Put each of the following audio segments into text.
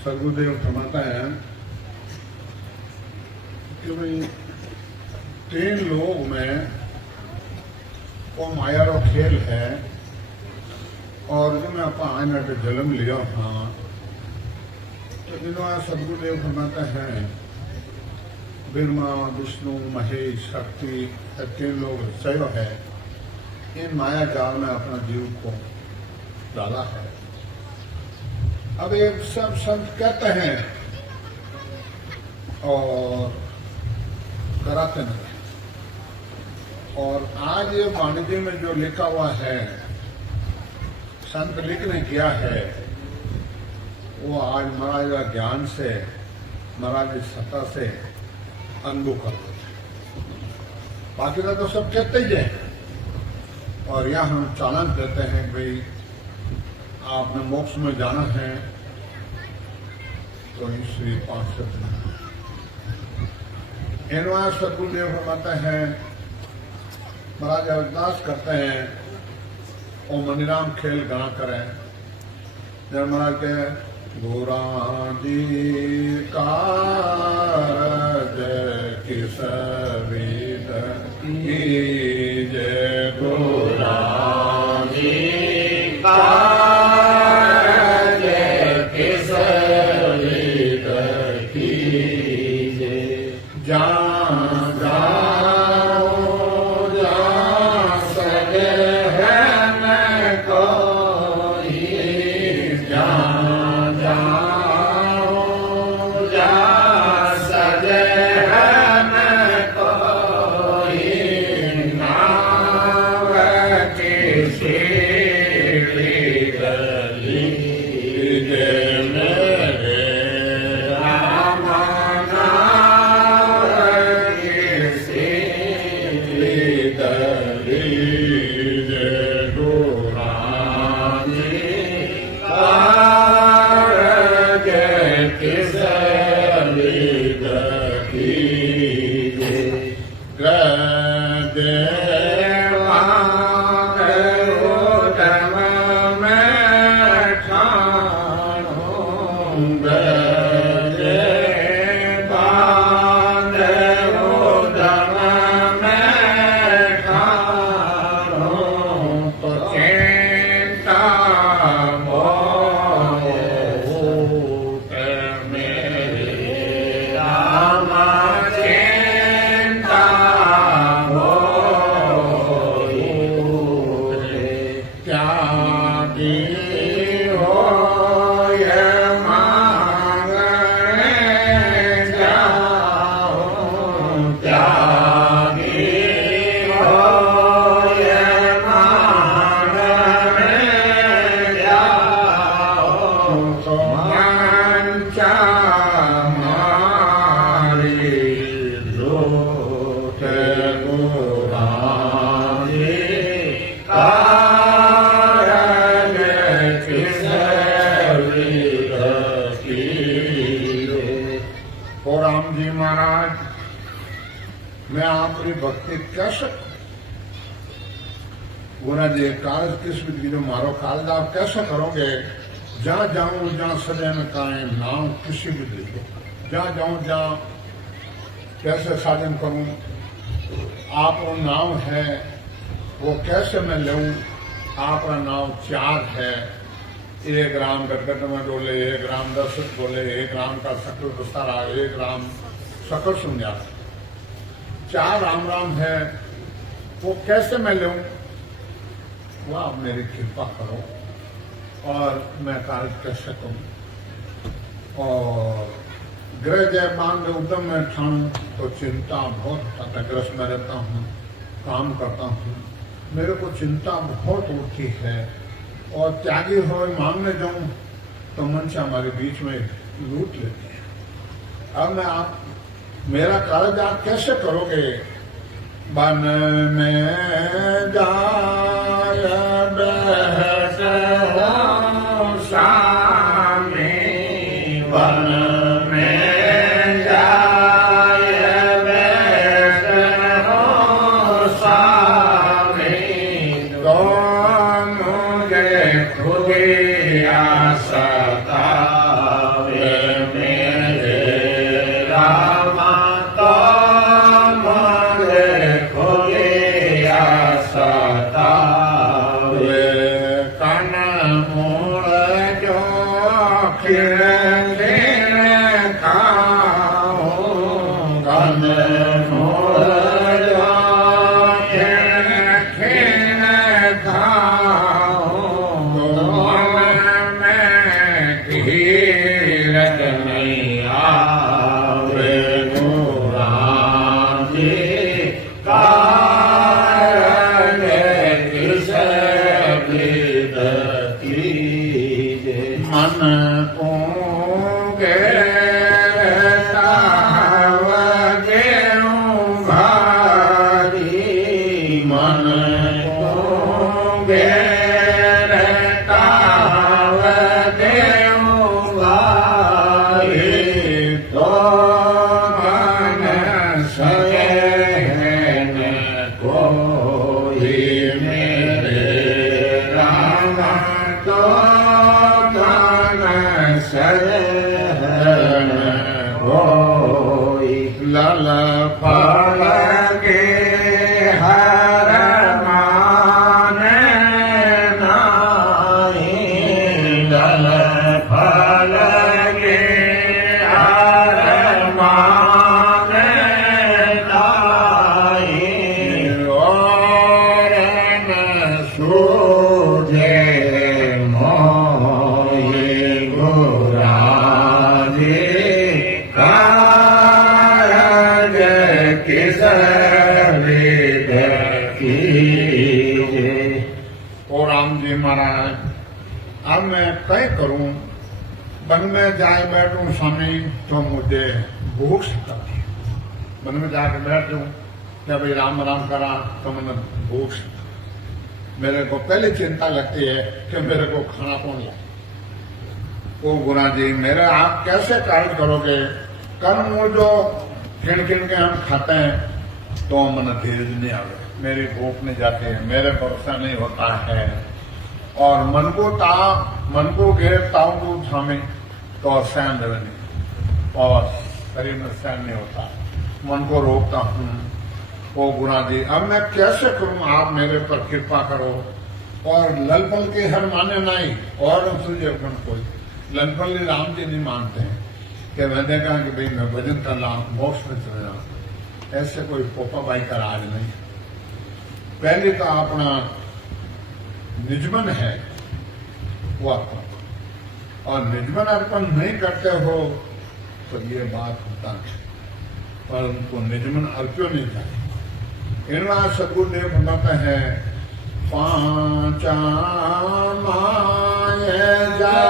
सदगुरुदेव फरमाता है कि भाई 3 लोग में वो माया रो खेल है और जो मैं आप आने पे जन्म लिया हाँ तो इन्होंने सदगुरुदेव फरमाता है ब्रह्मा विष्णु महेश शक्ति 3 लोग सयो है इन माया जाल में अपना जीव को डाला है। अब ये सब संत कहते हैं और कराते नहीं। और आज ये वाणिज्य में जो लिखा हुआ है संत लिखने किया है वो आज महाराज का ज्ञान से महाराज की सत्ता से अनुभव करते हैं। बाकी तो सब कहते ही है और यहाँ हम चालन देते हैं भाई आपने मोक्ष में जाना है तो श्री 5 शब्द इनवास सदगुरुदेव फरमाते हैं महाराज अरदास करते हैं ओ मनीराम खेल गाना करें जब महाराज के गोरा जी का किस वेद जय गोरा जी का मैं आपकी भक्ति कैसे गुना जी काज किस विधि जो मारो काज आप कैसे करोगे जहाँ जाऊं जहाँ सदैव में कायम नाम किसी भी दिखे जहाँ जाऊं जहाँ कैसे साधन करूं आपका नाम है वो कैसे मैं लूं आपका नाम 4 है 1 राम गटगट में डोले 1 राम दर्शक बोले 1 राम का सकल दस्तारा 1 राम सकल सुनिया 4 राम राम है वो कैसे मैं लूं वो आप मेरी कृपा करो और मैं कार्य कर सकूं और ग्रह जय मान उद्यम में ठाऊं तो चिंता बहुत तटग्रस्त में रहता हूँ काम करता हूँ मेरे को चिंता बहुत उठती है और त्यागी हो मांगने जाऊं तो मन से हमारे बीच में लूट लेते हैं। अब मैं आप मेरा कार्य आप कैसे करोगे बन में जाय बहस हो सामी बन में जाय बहस हो सामी तो मुझे खुद सतावे मेरे रामा तो मारे खोलिया सतावे कन मूल जो खिल खाओ कन मूल जो खिल खाओ हीरत नहीं आवे राम जी कारण किस विद कीजे मन को भारी मन को लल फल के हर माने नाई लल फल के हर माने नाई और न सूझे मोहि गुराजी किस विद कीजे। ओ राम जी महाराज अब मैं तय करूं वन में जाए बैठूं स्वामी तो मुझे भूख सकता है वन में जाके बैठ जाऊं क्या भाई राम राम करा तो मैंने भूख सकता मेरे को पहले चिंता लगती है कि मेरे को खाना कौन लाए। ओ गुना जी मेरे आप कैसे कार्य करोगे कर्म जो खिन खिन के हम खाते हैं तो मन धीरज नहीं आवे मेरी भूख नहीं जाती है मेरे भरोसा नहीं होता है और मन को घेर ताऊ को थामे तो सहन रहे नहीं और शरीर में सहन नहीं होता मन को रोकता हूँ। ओ गुणा जी अब मैं कैसे करूं आप मेरे पर कृपा करो और ललपल के हर माने नहीं और तुझे कोई ललपल राम जी नहीं मानते हैं कि मैंने कहा कि भाई मैं भजन कर रहा हूं मोक्ष में चले जाऊं ऐसे कोई पोपा भाई का राज नहीं। पहले तो अपना निजमन है वो अर्पण और निजमन अर्पण नहीं करते हो तो ये बात होता है पर उनको निजमन अर्प्यो नहीं चाहिए। इनवा सदगुरुदेव बताते हैं पांचा माय जाय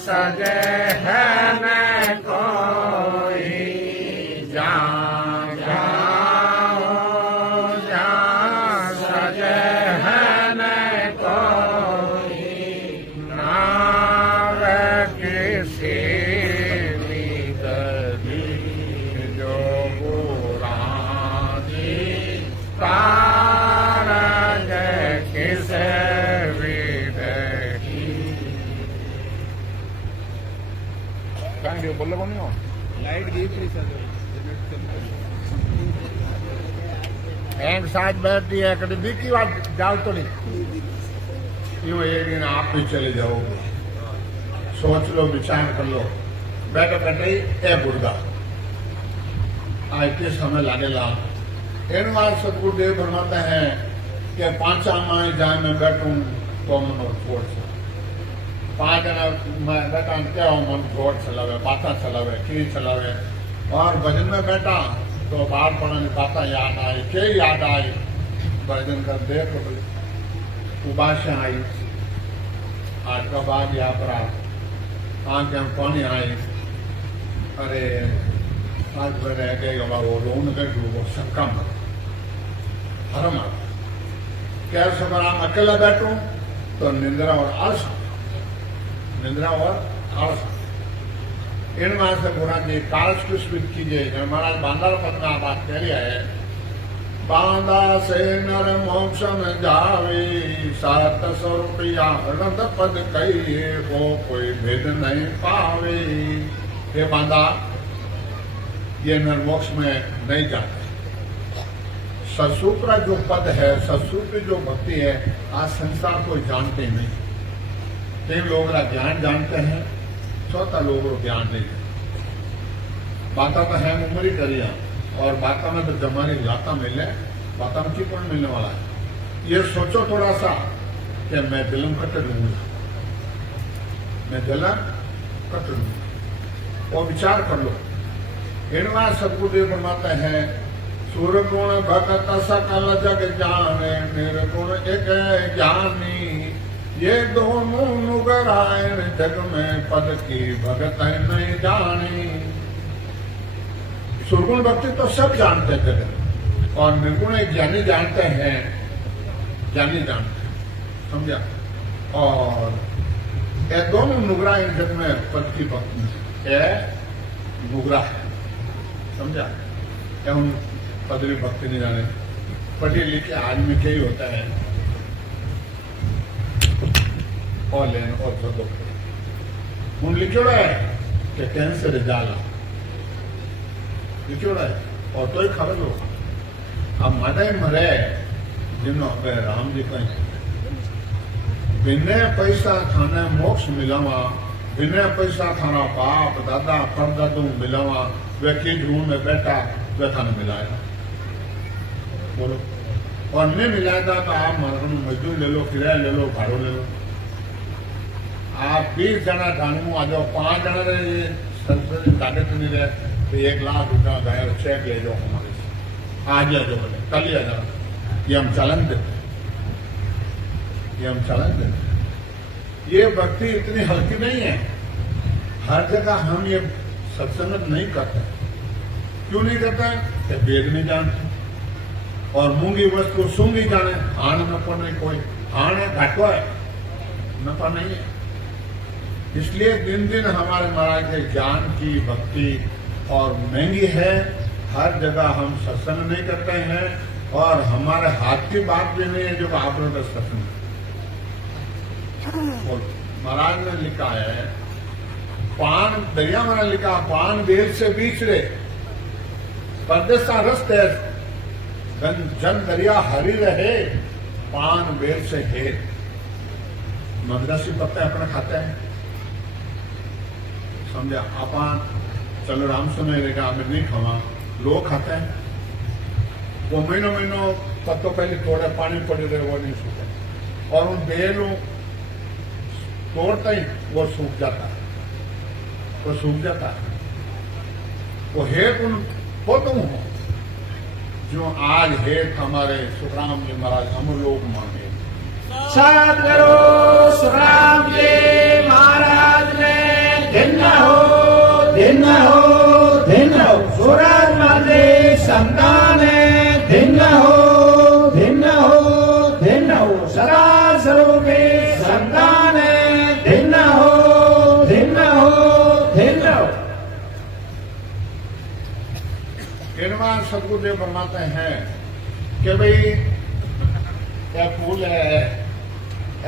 सजे है न कोई सजे है न कोई नाव किसी जो बुरानी कारज किस बोलो कौन हो लाइट गई थी सर एक साथ बैठती है कभी भी की बात डाल तो नहीं यूं एक दिन आप भी चले जाओगे सोच लो विचार कर लो बैठे बैठे ए गुर्दा आईपीएस हमें लागेला इन बार सदगुरुदेव फरमाते हैं कि पांचा माए जाए मैं बैठूं तो मन छोड़ से 5 जना मैं बैठा क्या मन छोड़ चलावे बातें चलावे की चलावे और भजन में बैठा तो बार पढ़ने बातें याद आई के याद आई भजन कर देख उबाशा आई आज का बाद यहाँ पर आंखें पानी आई अरे आज पर रह गए वो रोन कर वो शक्का मत हरम आता क्या सबर आप अकेला बैठूं तो निंद्रा और आलस इनमें से बुरा जी कालस को स्वीट कीजिए महाराज बांदा पद में आप बात कह रही है बांदा से नर मोक्ष में जावे 700 रुपया रद पद कहिए वो कोई भेद नहीं पावे ये बांदा ये नरमोक्ष में नहीं जाते सत्सुप्रा जो पद है सत्सुप्र जो भक्ति है आज संसार को जानते नहीं तीन लोग ज्ञान जानते हैं चौथा लोग ज्ञान नहीं बाता तो है उम्र करिया और बाता में तो जमानी लाता मिले बाता में कौन मिलने वाला है ये सोचो थोड़ा सा कि मैं दिलम कट लूंगा मैं दिलम कट लूंगा और विचार कर लो इनवा सदगुरुदेव फरमाते हैं सूरगुण भगत सकल जग जाने निर्गुण एक ज्ञानी ये दोनों नुगरायन जग में पद की भगत नहीं जानी सुरगुण भक्ति तो सब जानते थे और निर्गुण एक ज्ञानी जानते हैं ज्ञानी जानते हैं समझा और ये दोनों नुगरायन जग में पद की भक्ति है नुगरा है समझा उन पदवी भक्ति नहीं जाने पढ़े लिखे आदमी क्या ही होता है और लेन और सब हूं लिखोड़ा है कि कैंसर जाला लिखोड़ा है और तो ही खबर लो अब मरे मरे जिन्होंने राम जी कहीं बिना पैसा थाने मोक्ष मिलावा बिना पैसा थाना बाप दादा परदादू मिलावा वे की ढूंढ में बैठा वे थाने मिलाया बोलो और नहीं मिलाएगा तो आप मजदूर ले लो किराया ले लो भाड़ो ले लो आप 20 जना ढाणू आ जाओ 5 जना रहे संसद ताकत नहीं रहे तो 1 लाख रुपया गए चेक ले जाओ हमारे से आज आ जाओ बोले कल ही आ जाओ ये हम चलन देते ये हम चलन देते ये भक्ति इतनी हल्की नहीं है हर जगह हम ये सत्संग नहीं करते क्यों नहीं करते कि वेद नहीं जानते और मूंगी वस्तु सूंगी जाने हाण नफा नहीं कोई हाण है घाटो है नफा नहीं है इसलिए दिन दिन हमारे महाराज के ज्ञान की भक्ति और महंगी है हर जगह हम सत्संग नहीं करते हैं और हमारे हाथ की बात भी नहीं है जो आप लोग सत्संग महाराज ने लिखा है पान दरिया में लिखा पान बेल से बीच रे परदेसा रस्ते जन दरिया हरी रहे पान बेल से है मद्रासी पत्ते अपने खाते हैं समझा अपन चलो राम सुने रहेगा हमें नहीं खावा लोग खाते हैं वो महीनों महीनों पत्तों पहले थोड़ा पानी पड़े रहे वो नहीं सूखे और उन बेलों तोड़ते ही वो सूख जाता है वो सूख जाता है वो हेत उन पोतों हो जो आज हेत हमारे सुखराम जी महाराज हम लोग मांगे सद्गुरु सुखराम जी महाराज ने धन्य हो सूरज मध्य संतान धन्य हो सदा स्वरूपी संतान धन्य हो इनमें सदगुरुदेव फरमाते हैं कि भाई क्या फूल है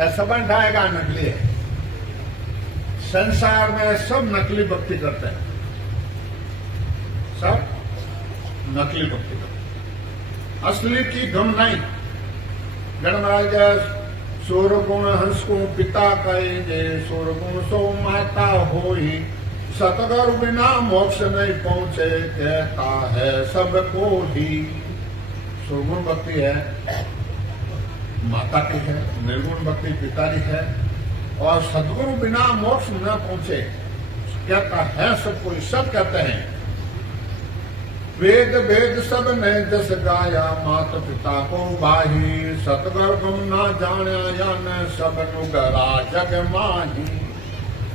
ऐसा ढाएगा नकली है संसार में सब नकली भक्ति करते हैं सब नकली भक्ति करते, असली की धुन नहीं। जन महाराज सूर गुण हंस को पिता कहे, सूर गुण सो माता होई, सतगुरु बिना मोक्ष नहीं पहुंचे, कहता है सबको ही। सुरगुण भक्ति है माता की है, निर्गुण भक्ति पिता की है, और सदगुरु बिना मोक्ष न पहुंचे कहता है सबको। सब कहते हैं वेद वेद सब ने जस गाया, मात पिता को बाही, सतगुरु गुम ना जाना या न सब नुगरा जग माही।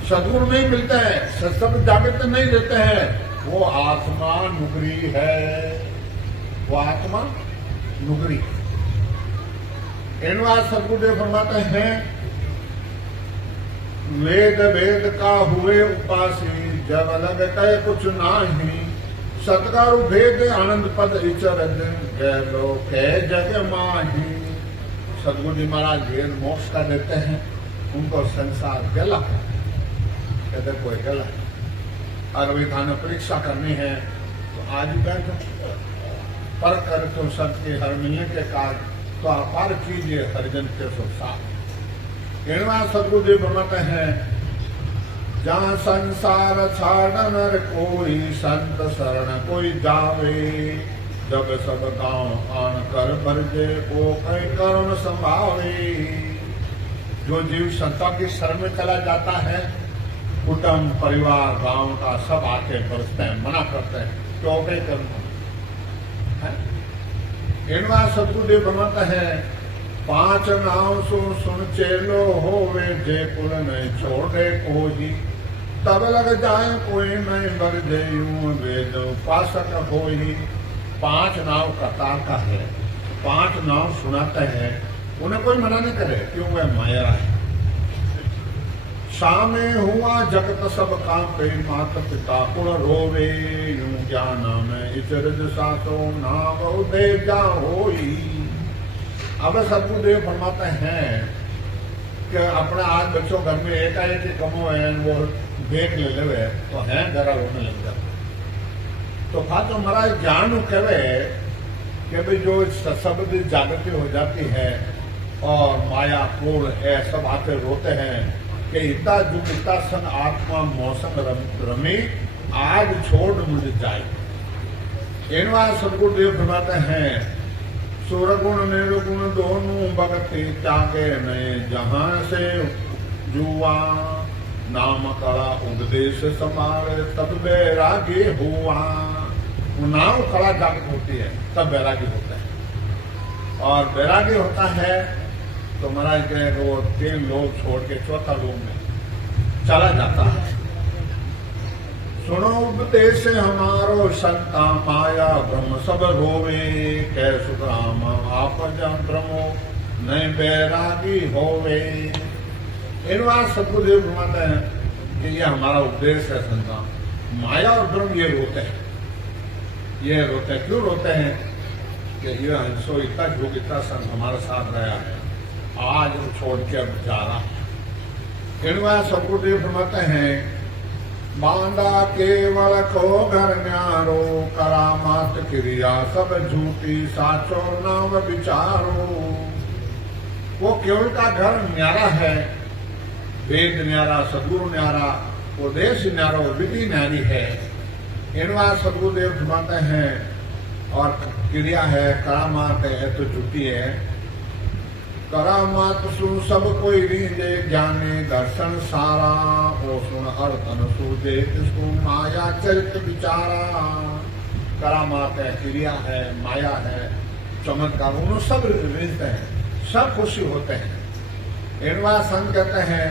सदगुरु नहीं मिलते हैं, सब जागृत नहीं देते हैं, वो आत्मा नुगरी है, वो आत्मा नुगरी। इन बात सदगुरुदेव फरमाते हैं वेद वेद का हुए उपासी, जब लग कहे कुछ नाही, सतगुरु भेद आनंद पद इचरद, गैलो के जग माही। सदगुरु जी महाराज भेद मोक्ष का देते हैं, उनको संसार गला कहते कोई गला। और अभी थाने परीक्षा करनी है तो आज बैठो, पर कर तो सबके हर मिलने के कारण तो अपार कीजिए हरिजन के सो साथ। इनवा सदगुरुदेव बताते हैं जहाँ संसार छाड़ नर कोई, संत शरण कोई जावे, जब सब गांव आन कर बरजे, वो कई करुण संभावे। जो जीव संतों की शरण में चला जाता है, कुटुंब परिवार गांव का सब आके बरसते हैं, मना करते हैं, क्यों कई करुण। इनवा सदगुरुदेव बनाते हैं पांच नाव सो सुन चेलो होवे, जे कुल नहीं छोड़े कोई, तब लग जाए कोई नहीं बर जयूं, वेद उपासक होई। पांच नाव कतार का है, पांच नाव सुनाते हैं, उन्हें कोई मना नहीं करे, क्यों वह माया है। सामे हुआ जगत सब कांपे, माता पिता कुल रोवे, यूं ज्ञान में इचरज सातो, नाम उदय जा होई। अब सदगुरुदेव फरमाते हैं कि अपने आज बच्चों घर में एकाएक कमो है, वो देख ले लेवे तो है डरा होने लग जाता। तो फातो महाराज ज्ञान कहे कि भाई जो शब्द जागृति हो जाती है और माया कोड़ है, सब आते रोते हैं कि इतना जुटा सन आत्मा मौसम रमी, आज छोड़ मुझे जाए। इनवा सदगुरुदेव फरमाते हैं सुरगुण निर्गुण दोनों भक्ति त्यागे नए, जहां से जुआ नाम कला उपदेश समारे, तब बैरागी हुआ। नाम कला जागृत होती है तब बैरागी होता है, और बैरागी होता है तो महाराज कहे वो 3 लोग छोड़ के 4था लोग में चला जाता है। सुनो उपदेश हमारो संता, माया ब्रह्म सब रोवे, कै सुखराम आप जन ब्रह्मो नहीं बैरागी होवे। इन बात सदगुरुदेव फरमाते हैं कि ये हमारा उपदेश है संता। माया और ब्रह्म ये रोते हैं, ये रोते हैं। क्यों रोते हैं कि ये हंसो इतना जो इतना संत हमारे साथ रहा है, आज वो छोड़ के अब जा रहा। इन बात सदगुरुदेव फरमाते हैं बांधा केवल को घर न्यारो, करामात क्रिया सब झूठी, साचो नाम विचारो। वो केवल का घर न्यारा है, वेद न्यारा, सदगुरु न्यारा, वो देश न्यारा, वो विधि न्यारी है। इनवा सदगुरुदेव फरमाते हैं और क्रिया है, करामात है तो झूठी है। करामात सुन सब कोई रींजे, ज्ञानी दर्शन सारा, ओ सुन अर्थन सूझे किसको माया चरित विचारा। करामात है, क्रिया है, माया है, चमत्कार, उन्होंने सब रीझते हैं, सब खुशी होते हैं। इनवा संत कहते हैं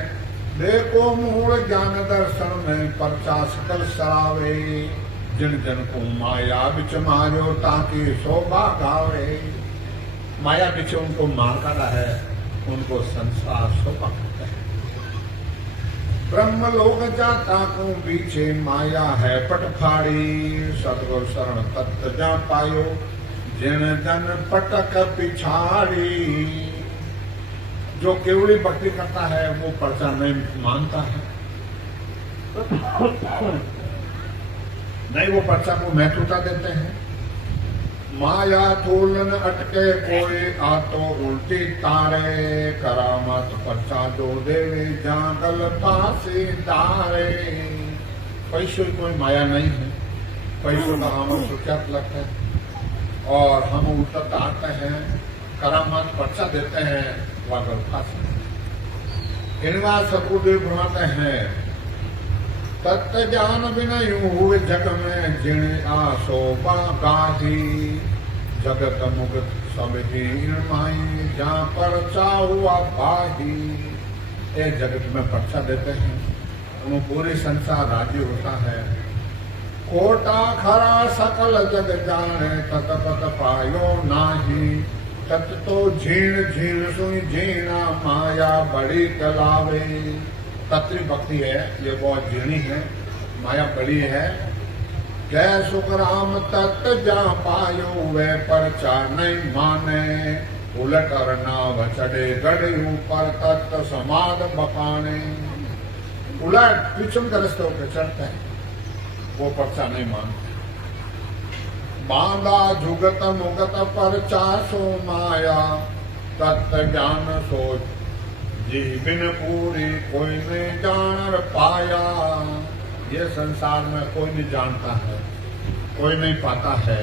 देखो मूल ज्ञान दर्शन में, परचा सकल सरावे, जिन जन को माया बिच मारो, ताकि शोभा गावे। माया पीछे उनको मार काटा है, उनको संसार शोभा करता है। ब्रह्म लोक जाता को पीछे, माया है पटफाड़ी, सदगुरु शरण तत्व जा पायो, जिन जन पटक पिछाड़ी। जो केवली भक्ति करता है वो पर्चा नहीं मानता है। नहीं वो पर्चा को महत्वता देते हैं। माया तोलन अटके कोई आ तो उल्टी तारे, करामत पर्चा जो देवे जागल पासे दारे। पैसों की कोई माया नहीं है, पैसों का हम सुख्यात लगता है और हम उल्टा तारते हैं, करामत पर्चा देते हैं वागल फांसी। इनका सतगुरुदेव बनाते हैं तत्व ज्ञान बिना यूं हुए जग में जिण आसो गाधी, जगत मुगत सब हीन माई जहाँ पर हुआ बाही। ये जगत में पर्चा देते हैं, वो पूरे संसार राज्य होता है। कोटा खरा सकल जग जाने तत पत पायो नाही, तत तो झीण झीण सुई झीणा माया बड़ी कलावे। तत्व भक्ति है, ये बहुत झीणी है, माया बड़ी है। जय सुख राम तत् जा पायो वे परचा नहीं माने, उलट और नाव चढ़े गढ़ ऊपर तत्व समाध बपाने। उलट पीछम के रस्ते पे चढ़ते हैं, वो पर्चा नहीं मानते। बांधा जुगत मुगत परचा सो माया, तत्व ज्ञान सोच जी बिन पूरी कोई नहीं जान पाया। ये संसार में कोई नहीं जानता है, कोई नहीं पाता है।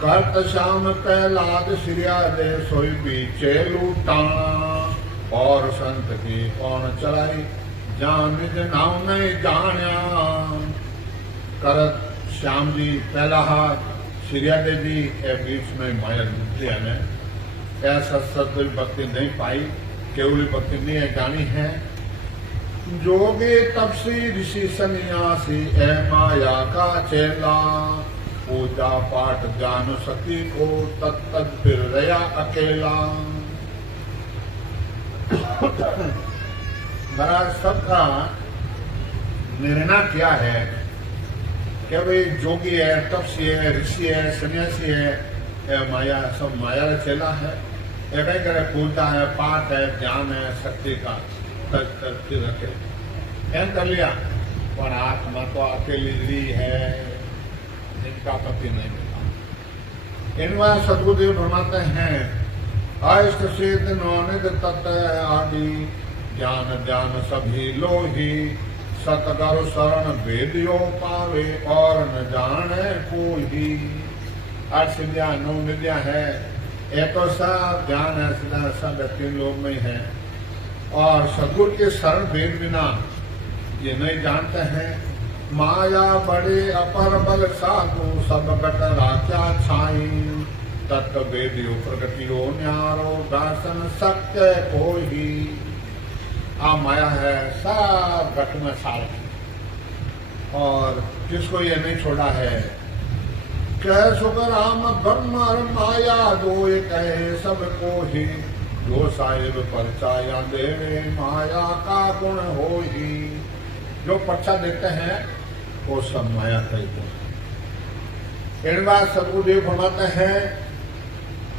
कर्त श्याम प्रहलाद श्रिया दे सोई बीचे लूटाना, और संत की कौन चलाई जान निज नाम नहीं जान्या। करत श्याम जी प्रहलाद श्रिया दे जी के बीच में माया लूटिया ने ऐसा सत्य भक्ति नहीं पाई, केवली भक्ति नहीं जानी है। जोगे तपसी ऋषि सन्यासी ए माया का चेला, पूजा पाठ जान सती को तत्त फिर रया अकेला। महाराज सबका निर्णय क्या है कि भाई जोगी है, तपसी है, ऋषि है, सन्यासी है, माया सब माया का चेला है। एक करे पूजा है, पाठ है, ज्ञान है, शक्ति का रखे एम कर लिया, पर आत्मा तो अकेली है, इनका पति नहीं मिला। इनमें सतगुरुदेव फरमाते हैं अष्ट सिद्ध नौनिध तत्व आदि, ज्ञान ज्ञान सभी लोही, सतगुरु शरण वेदियो पावे और न जाने कोई। आठ सिद्धियां नौ विद्या है, एक तो सब ज्ञान है, सिद्धा सब तीन लोग में है। और सदगुरु के शरण भेद बिना ये नहीं जानते हैं। माया बड़े अपर बल साधु सब गटरा क्या छाई, तत्व वेदियो प्रगतियो न्यारो दर्शन सत्य कोई। आ माया है सब गट में सार, और जिसको ये नहीं छोड़ा है कह सुख राम ब्रह्म और माया दो कहे सबको ही, जो साहिब परचाया देवे माया का गुण हो ही। जो पर्चा देते हैं वो सब माया का ही गुण। इनका सतगुरुदेव फरमाते हैं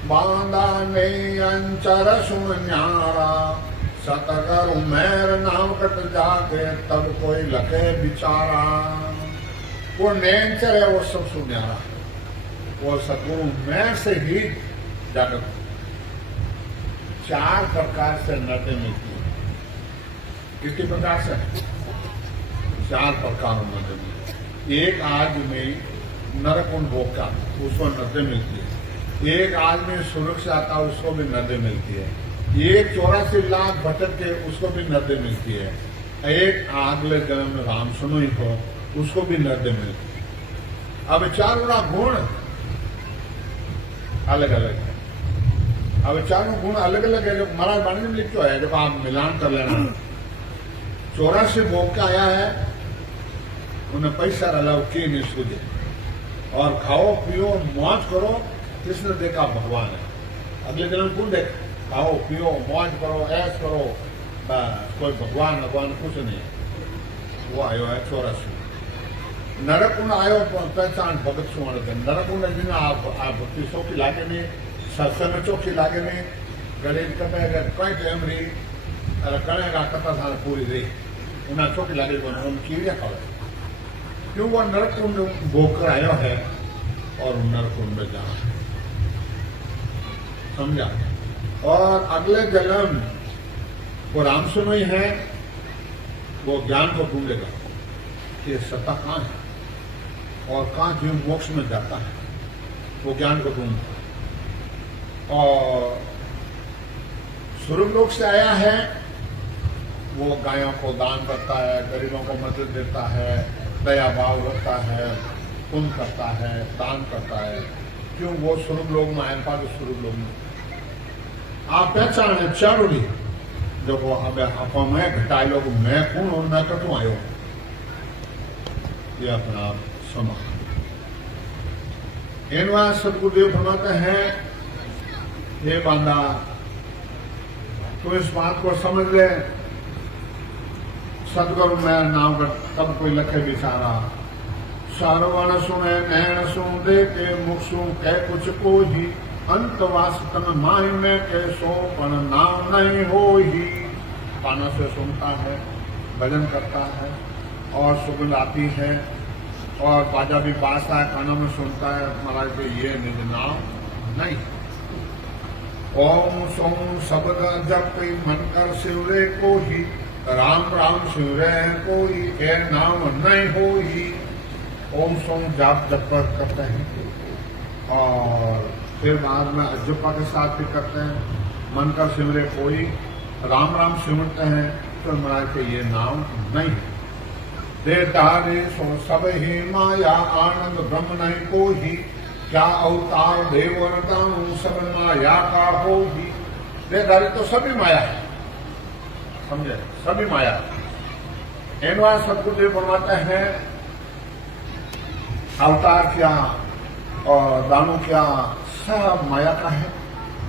बांधा नहीं अंचर सुन न्यारा, सतगुरु मैर नाम कट जाके तब कोई लगे बिचारा। वो नेंचर है, वो सब सुन्यारा, वो सदगुरु मैं से ही जागृत। चार प्रकार से नरदें मिलती है। कितने प्रकार से? चार प्रकार नरदें। एक आदमी नरकुंड भोगता, उसको नरदें मिलती है। एक आदमी सुरक्षा से आता, उसको भी नरदें मिलती है। एक 84 लाख भटक के, उसको भी नरदें मिलती है। एक अगले जन्म में राम सुनो ही हो, उसको भी नरदें मिलती है। अब चारों गुण अलग अलग है। अब चारों गुण अलग अलग है। जो महाराज बाणी में लिखा है, जब आप मिलान कर लेना। 84 भोग का आया है, उन्हें पैसा अलाउ किए नहीं सूझे, और खाओ पियो मौज करो, किसने देखा? भगवान है। अगले जन्म कौन देख? खाओ पियो मौज करो, ऐश करो, बस कोई भगवान कुछ नहीं। वो आयो है 84। नरकुंड आयो पहचान भगत शू नरकुंड दिन आप भक्ति चौकी लागे नहीं, सत्संग चौकी लागे नहीं, गरीब कटे कई टाइम रही कणेगा कथा साल पूरी रही, उन्हें चौकी लागे कीड़िया खावे। क्यों वो नरकुंड भोकर आयो है और नरकुंड में जाना है, समझा। और अगले जन्म वो राम सुनो ही है, वो ज्ञान को ढूंढेगा कि सत्ता कहाँ है और कहाँ जीव मोक्ष में जाता है, वो ज्ञान को ढूंढता। और स्वर्गलोक से आया है, वो गायों को दान करता है, गरीबों को मदद देता है, दया भाव रखता है, पुण्य करता है, दान करता है। क्यों वो स्वर्गलोक में आए पास स्वर्गलोक में आप पहचाने चारोली जो वो हमें आप मैं घटाए लोग मैं कौन और मैं कटू आयो, ये अपना समा इन सदगुरुदेव फरमाते हैं, ये बंदा तो इस बात को समझ ले, सतगुरु मैं नाम कर तब कोई लखे बिचारा, सारवण सुने नैन सुन दे के मुख सुन कह कुछ को ही, अंतवास तन माय में के सो पण नाम नहीं हो ही। कानों से सुनता है, भजन करता है और सुगंध आती है और बाजा भी बाजता है, कानों में सुनता है, महाराज के ये निज नाम नहीं। ओम सोम शब्द जब कोई मन कर शिवरे को ही, राम राम शिवरे कोई के नाम नहीं हो ही। ओम सोम जाप जप करते हैं और फिर बाद में अजपा के साथ भी करते हैं, मन का शिवरे कोई, राम राम सिमरते हैं, तो महाराज के ये नाम नहीं। देवतारे सो सब ही माया आनंद ब्रह्म नहीं को ही, क्या अवतार देवता सब माया का हो ही। देवतारे तो सभी माया है, समझे, सभी माया। एनवा सदगुरुदेव फरमाते हैं, अवतार क्या और दानों क्या सब माया का है।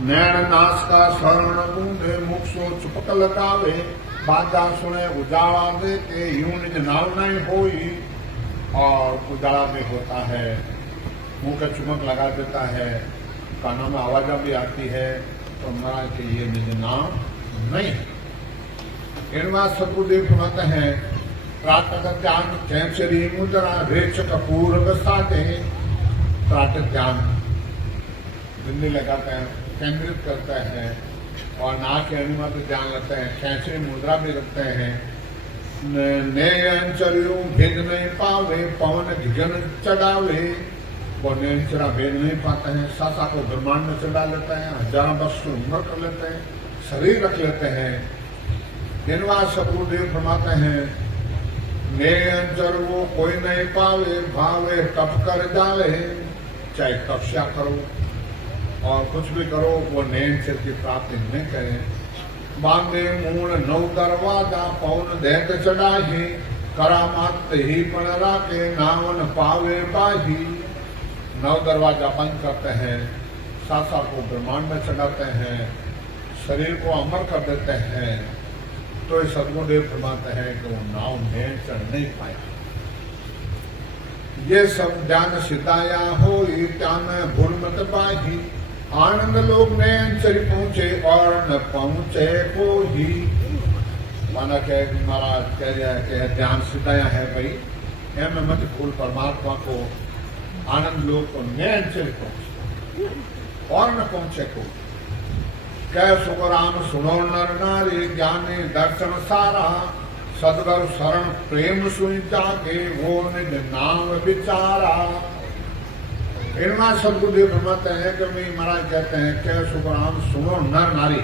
नैन नाश का शरण बूंदे, मुख सो चुपक लगावे, बाजा सुने उजाला दे के यूं निज नाम नहीं होई। और उजाला भी होता है, मुंह का चुमक लगा देता है, कानों में आवाजा भी आती है, तो महाराज के ये निज नाम नहीं। इनवा सदगुरुदेव फरमाते हैं, प्रातः ध्यान कैंसरी मुद्रा रेच कपूर बसाते। प्रातः ध्यान बिंदी लगाते हैं, केंद्रित करते हैं और नाक के अणुमा पे ध्यान रखते हैं, कैंसरी मुद्रा भी रखते हैं। नयनचर्यों भेद नहीं पावे, पवन घिगन चढ़ावे। वो नयनचरा भेद नहीं पाते हैं, सासा को ब्रह्मांड में चढ़ा लेते हैं, हजारों वर्ष की उम्र कर लेते हैं, शरीर रख लेते हैं। जिनवा सदगुरुदेव फरमाते हैं, नयनचर वो कोई नहीं पावे, भावे तप कर जावे। चाहे तपस्या करो और कुछ भी करो, वो नयनचर की प्राप्ति नहीं करें। बांधे मूल नौ दरवाजा, पवन दैत चढ़ाही, करामात ही पण राखे, नावन पावे बाही। 9 दरवाजा बंद करते हैं, सासा को ब्रह्मांड में चढ़ाते हैं, शरीर को अमर कर देते हैं, तो ये सदगुरुदेव फरमाते हैं कि वो नाव में चढ़ नहीं पाया। ये सब ज्ञान सिद्धाया हो, त्यान भूल मत बाही। आनंद लोग नैन चढ़ पहुंचे और न पहुंचे को ही। माना कह महाराज कह रहा है ध्यान सिद्धाया है भाई, एम मत भूल परमात्मा को, आनंद लोग को नैन चढ़ पहुंचे और न पहुंचे को। कह सुखराम सुनो नर नारी, ज्ञानी दर्शन सारा। सदगुरु शरण प्रेम सुई जागे, वो निज नाम विचारा। इनमें सदगुरुदेव फरमाते हैं कि महाराज कहते हैं क्या सुखराम सुनो नर नारी,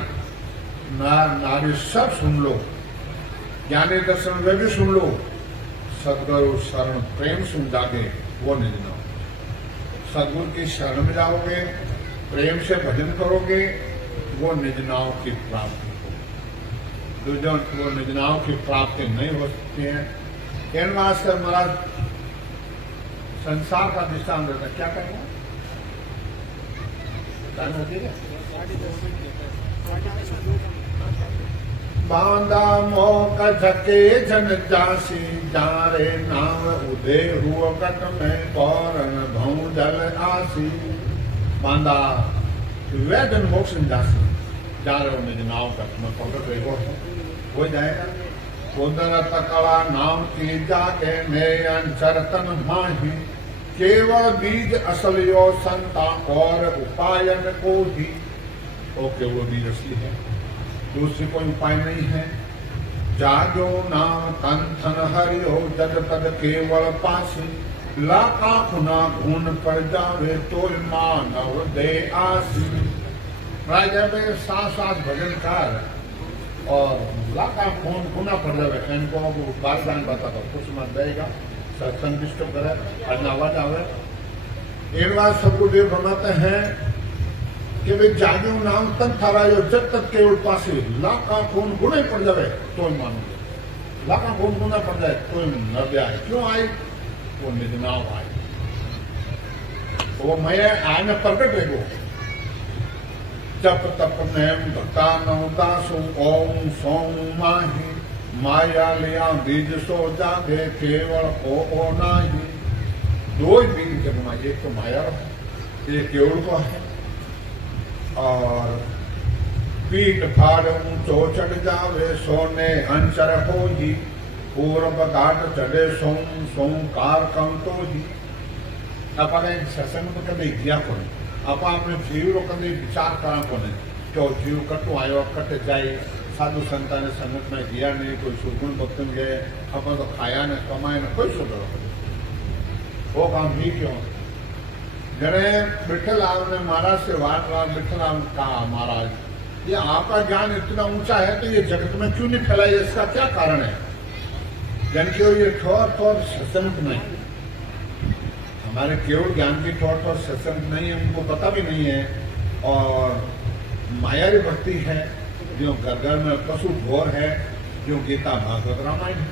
नर नारी सब सुन लो, ज्ञानी दर्शन वे भी सुन लो। सदगुरु शरण प्रेम सुन जागे, वो निज नाम। सदगुरु की शरण में जाओगे, प्रेम से भजन करोगे, वो निज नाम की प्राप्ति हो। जो वो निज नाम की प्राप्ति नहीं हो सकती है। इन मास्टर महाराज संसार का दृष्टांत देता, क्या करेंगे बांदा मोक झके जन जासी, जारे नाम उदय हुआ कट में, पौरन भऊ जल आसी। बांदा वैदन मोक्ष जासी, जा रहे हो निज नाव कट में, पकड़ हो जाएगा कुदरत कला नाम की जागे नयन चरतन माही केवल बीज असल यो संता और उपायन को ही। ओके, वो बीज असली है, दूसरी कोई उपाय नहीं है। जागो नाम कंथन हरियो जग तद केवल पासी लाखा खुना घून पर जावे तो मानव दे आसी। राजा में साथ भजन कर और लाखा खून खुना पड़ जावे इनको बार दान बताता कुछ मत देगा सत्संग डिस्टर्ब करे अन्ना आवाज आवे। एक बार सबको देव बनाते हैं कि भाई जागो नाम तन थारायो जब तक केवल पासे लाखा खून गुणे पड़ जावे तो मानो, लाखा खून गुना पड़ जाए तो न आए। क्यों आई? वो निज नाम आए, वो मैं आय में प्रकट है। वो जप तप नेम भक्ता नवदासु ओम सोम माही माया लिया बीज सो जागे केवल ओ नाही। दो ही बीज जब एक तो माया एक केवल को है और पीठ फाड़ ऊंचो चढ़ जावे सोने अंचर हो ही पूर्व घाट चढ़े सोम सोमकार कम तो ही। अपने सत्संग में कभी गया को आप अपने जीव रो कभी विचार करा को तो जीव कटो आयो कट जाए साधु संता ने संगत में गया नहीं, कोई सुगुण भक्त में गए अपन तो खाया ने कमाए ने कोई सुधरो वो काम भी क्यों। जड़े विठल ने महाराज से वाट रहा, विठल कहा महाराज ये आपका ज्ञान इतना ऊंचा है तो ये जगत में क्यों नहीं फैला, इसका क्या कारण है? जन के ये ठोर ठोर सत्संग नहीं, हमारे केवल ज्ञान की ठोर ठोर सत्संग नहीं है, उनको पता भी नहीं है। और मायावी भक्ति है जो घर घर में पशु घोर है, जो गीता भागवत रामायण है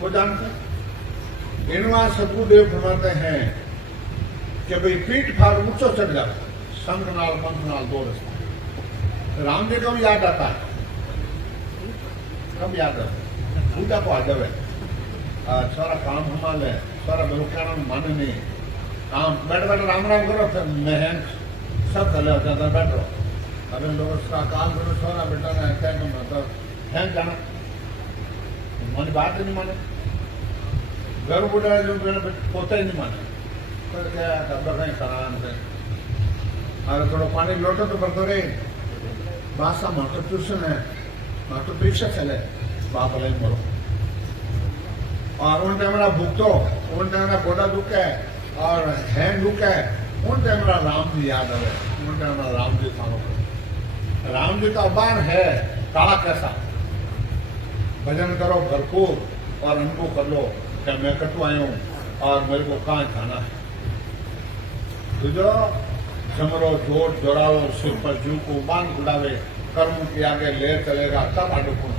वो जानते। इनवा सतगुरुदेव फरमाते हैं कि भाई पीठ फाड़ ऊंचो चढ़ जाओ, संग नाल पंथ नाल दो रास्ता। राम जी कब याद आता है? कब याद आता है? पूजा को आ जावे सारा काम हमारे सारा बेरोकाना माने नहीं काम बैठ बैठ राम राम करो फिर मैं सब चले जाता बैठो। अभी लोग उसका काम करो सारा बेटा ने क्या मतलब है जाना मन बात नहीं माने, घर बुढ़ा जो पोते ही नहीं माने तो क्या खबर नहीं सराहन से। अरे थोड़ा पानी लोटो तो भरतो रे भाषा महत्व ट्यूशन है, महत्व परीक्षा चले बाप अलग मरो। और उन टाइम भुगतो, उन टाइम गोडा दुखे और हैंड दुखे, उन टाइम राम जी याद आवे, उन टाइम राम जी थानो राम जी का अबार है काला कैसा। भजन करो भरपूर और उनको कर लो क्या मैं कटू आया हूं और मेरे को कहाँ जाना है। तो जो जमरो जोर जोड़ाओ सिर पर जू को बांध उड़ावे कर्म के आगे ले चलेगा तब आडो को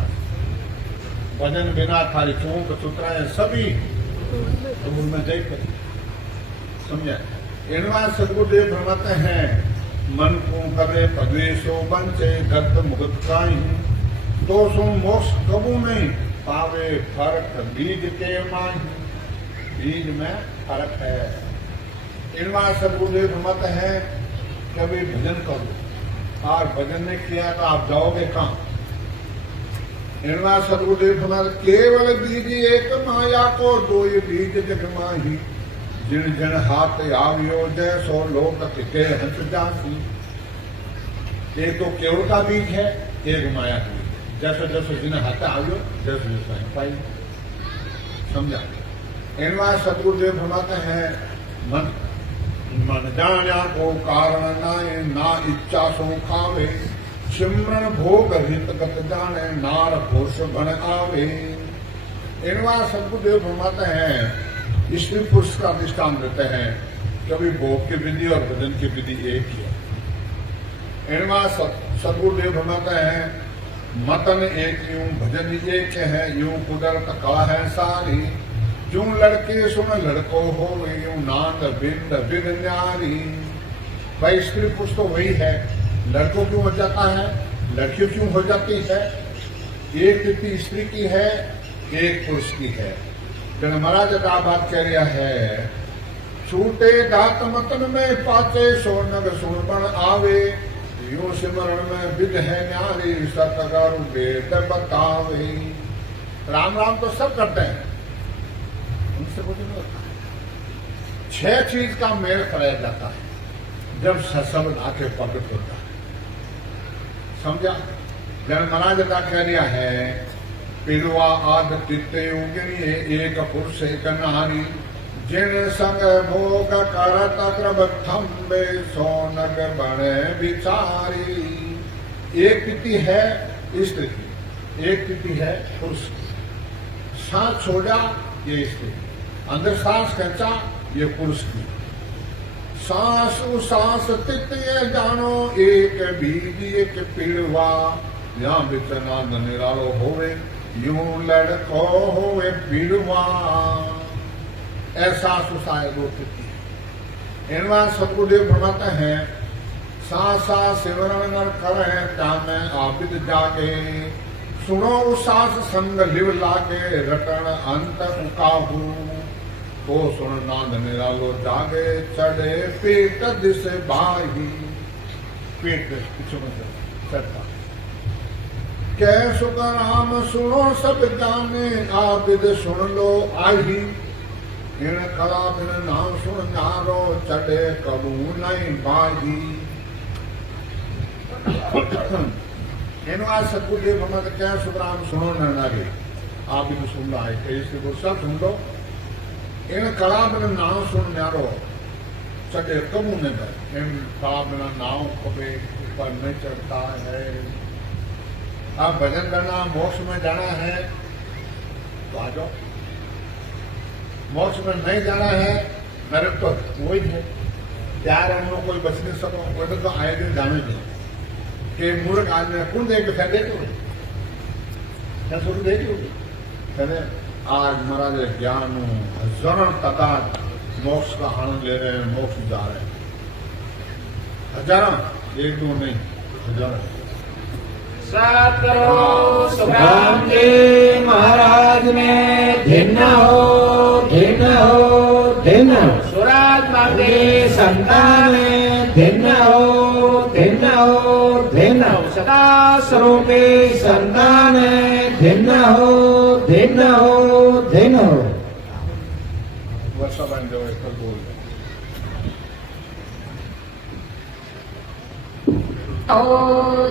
भजन बिना थारी चूक सुतराए सभी दूर में जय कर समझा। इनवा सदगुरुदेव फरमाते हैं मन को करे प्रदेशो बंचे गत मुगत काई तो सो मोक्ष कबू नहीं पावे फर्क बीज के माही। बीज में फर्क है। इनवा सदगुरुदेव फरमाते हैं कभी भजन करो और भजन नहीं किया तो आप जाओगे कहाँ। इनवा सदगुरुदेव फरमाते केवल बीज एक माया को दो ये बीज जग माही जिन जन हाथ आवियो जैसो लोक के हंस जासी। एक तो केवल का बीज है, एक माया का बीज। जैसे जैसे जिन हाथ आवियो जैसे जैसे पाई समझा। इनवा सदगुरुदेव फरमाते हैं मन मन जाना को कारण नाए ना इच्छा सो खावे सिमरन भोग हित गत जाने नार घोष बन आवे। इनवा सदगुरुदेव फरमाते हैं स्त्री पुरुष का दृष्टान देते हैं कभी भोग की विधि और भजन की विधि एक ही है। इनवा सदगुरुदेव फरमाते हैं मतन एक यूं भजन एक है यूं कुदरत कला है सारी यूं लड़के सुन लड़को हो यूं नाद बिंद बिन न्यारी। भाई स्त्री पुरुष तो वही है, लड़कों क्यों हो जाता है, लड़कियों क्यों हो जाती है। एक तिथि स्त्री की है, एक पुरुष की है। जन महाराज का बात कह रहा है छूटे दात मतन में पाचे सोनग सुनबन आवे यूं सिमरण में विध है न्यारी सतगरु वेद बतावे। राम राम तो सब करते हैं, उनसे कुछ नहीं होता। 6 चीज का मेल कराया जाता है जब सत्संग आके प्रकट होता है, समझा। जन महाराज का कह दिया है, पिलवा आद तित्ते उगनी एक पुरुष एक नारी, जिन संग भोग करत प्रबथम्बे सोनग बने विचारी। एक तिथि है स्त्री की, एक तिथि है पुरुष की। सांस छोड़ा ये स्त्री, अंदर सांस खींचा ये पुरुष की। सांस सांस तित्य जानो एक बीज एक पिलवा, या बिचना निरालो होवे यूं लड़को होवे पिलवा। ऐसा सुसाय दो तिथि है। इनवा सतगुरुदेव फरमाते हैं, सा सा सिमरन नर करे तामे आबिद जागे, सुनो सास संग लिव लागे रटन अंत उकाहू। को सुन नाद निरालो जागे चढ़े पेट दिस बाही। पेट पीछे में चढ़ता कै सुख राम सुनो सब जाने, आबिद सुन लो आही। इन कला बिन नाम सुन नारो चढ़े कबू नहीं बाही। सतगुरुदेव भगवत क्या सुखराम सुनो न नारे, आप भी सुन रहा है कई गुरु सब सुन लो। इन कला बिन नाम सुन नारो चढ़े कबू नहीं बाही। इन कला बिना नाम कभी ऊपर नहीं चढ़ता है। आप भजन करना, मोक्ष में जाना है तो आ जाओ, मोक्ष में नहीं जाना है नरक तो वही है। त्यार हम लोग कोई बच नहीं सको, वो तो आए दिन जाने नहीं कि मूर्ख आदमी कौन देख के देते हुए क्या सुन देती होगी। कहते आज महाराज ज्ञान हजारों तादाद मोक्ष का आनंद ले रहे हैं, मोक्ष जा रहे हैं हजारों, एक दो नहीं हजारों। सतगुरु सुखराम जी महाराज में धिन्न हो, धिन्न हो, धिन्न हो। सुराज मांगे संतान में धिन्न हो, धिन्न हो, धिन्न हो। सदा स्वरूपी संतान में धिन्न हो, धिन्न हो, धिन्न हो। वर्षा बन जाओ एक बोल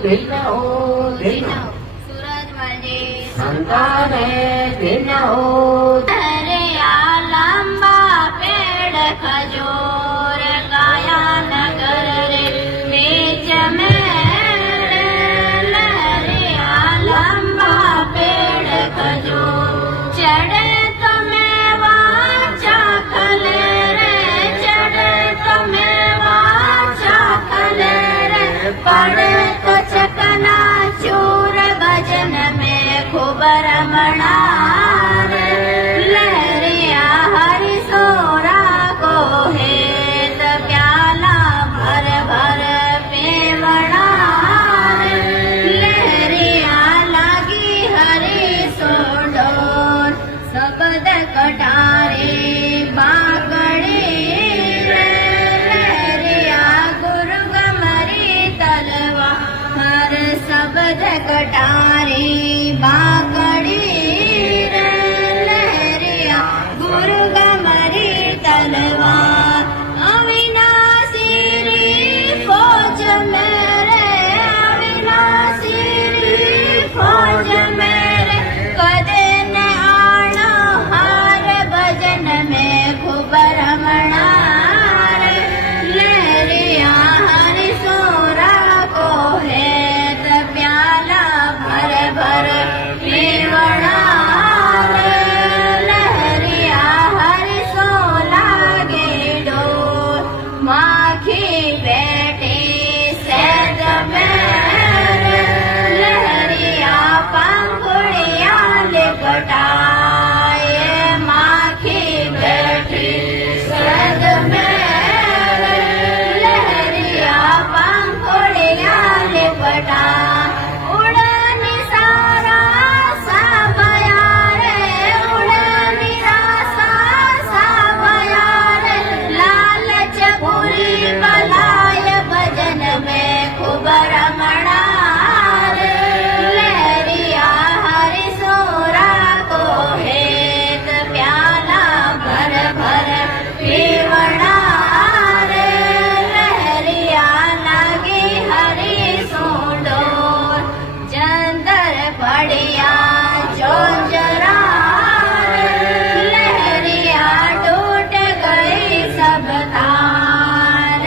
धिन्न हो, धिन्न हो। सूरज वाले संतान है धिन्न हो। अरे आ लंबा पेड़ खजूर काया नगर रे बीच में लहरे आ लंबा पेड़ खजूर। चढ़े तो मेवा चाखले रे, चढ़े तो मेवा चाखले रे, पड़े तो चकना चूर भजन में खूब रमणा रे। लहरिया हरि सोरा को हेत प्याला भर भर पेवणा रे। लहरिया लागी हरि सोडोर शब्द कटारे बागड़े रे। लहरिया गुरु गमरी तलवा हर शब्द कटारे बागड़े रे। लहरिया गुरु गमरी तलवा अविनाशी री फौज मेरे, अविनाशी री फौज मेरे, कदे न आना हार भजन में खूब रमणा रे। लहरिया हरि सोरा को है प्याला भर भर पड़िया चोंजरा लहरिया टूट गई सब तार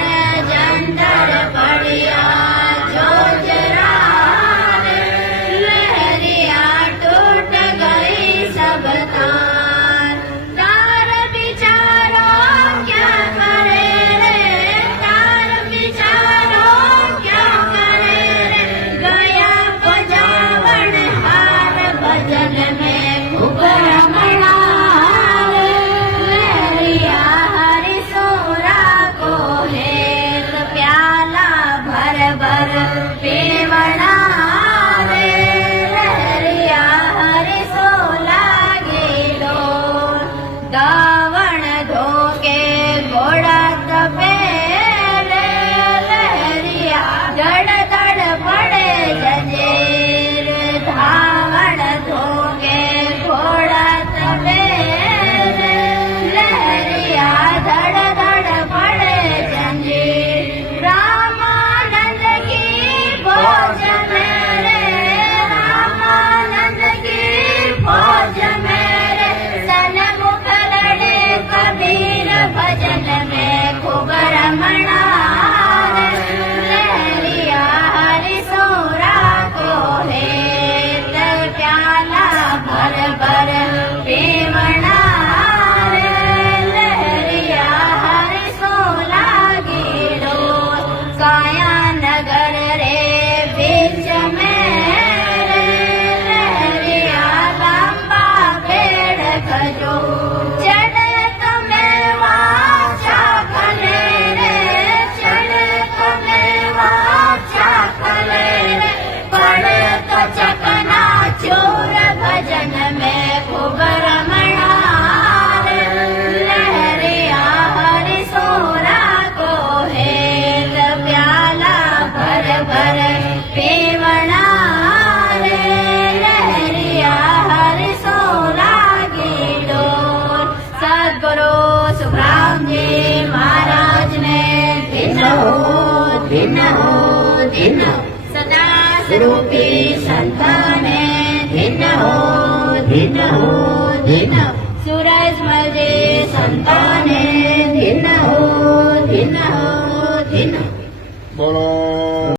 जंतर पड़िया चोंजरा लहरिया टूट गई सब तार तार बिचारो क्या करे रे तार बिचारो क्या करे रे गया बजावन हार भजन में खूब रमणा लहरिया हरि सोरा को हेत प्याला भर भर पीवना रे लहरिया हरि सोला गेलो दावण धोके घोड़ा तपे रे लहरिया धड़ धड़ पड़े जजेर धावण धोके घोड़ा तपे रे लहरिया धड़ धड़ पड़े जंजीर रामानंद की फौज मेरे रामानंद की फौज मेरे सन्मुख लड़े कबीर भजन में खूब रमणा लहरिया हरि सोरा को हेत प्याला भर भर पीवना लहरिया हरि सोला गेलो काया नगर रे बीच में लहरिया लंबा पेड़ खजो चढ़त में वाचा खले रे चढ़त में वाचा खले रे पड़त चकना चोर भजन में खूब रमणा लहरिया हरि सोरा को हेत प्याला भर भर पीवना लहरिया हरि सोरा गेलो सद्गुरु सुखराम जी महाराज ने दिन हो सदा स्वरूपी संताने दिन हो सूरज मल जी संतान